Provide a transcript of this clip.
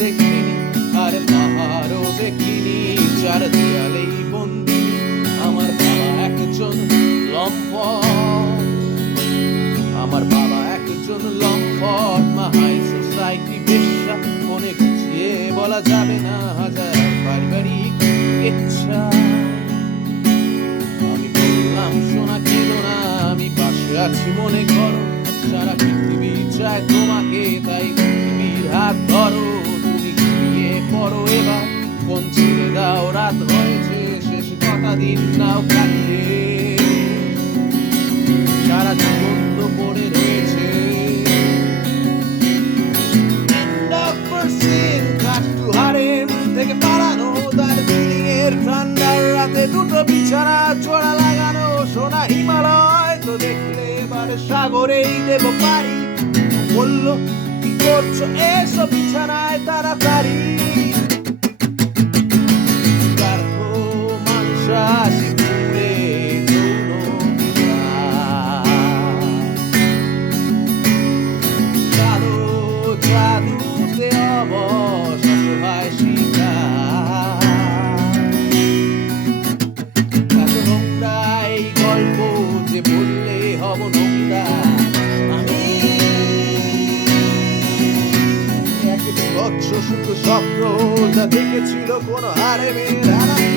দেখিনি, আর পাহাড়ও দেখিনি, চার দেয়ালেই বন্দি আমার বাবা একজন লম্পট। আমার বাবা একজন লম্পট, মা হাই সোসাইটি বেশ্যা, মনে গুছিয়ে বলা যাবে না, হাজার পারিবারিক ইচ্ছা। আমি বললাম শোনা কেঁদো না, আমি পাশে আছি মনে করো, সারা পৃথিবী চায় তোমাকে, তাই পৃথিবীর হাত ধরো, তুমি ঘুমিয়ে পড়ো এবার, ফোন ছেড়ে দাও, রাত হয়েছে, শেষ কটা দিন নাও কাটিয়ে, সারা জীবন তো পড়ে রয়েছে। হারেম থেকে পালানো, দার্জিলিং এর ঠান্ডার রাতে দুটো বিছানা জোড়া লাগানো, সোনা হিমালয় তো দেখলে এবার সাগরেই দেব পারি। বললো কি করছো এসো বিছানায় তাড়াতাড়ি, মাংসাশী পুরে যৌন জাদু জাদুতে অবশ হয় শিকার। এত নোংরা এই গল্প যে বললে হব নোংরা, আমি এক বিভৎস সুখ স্বপ্ন যা দেখেছিল কোন হারেমের হারামি।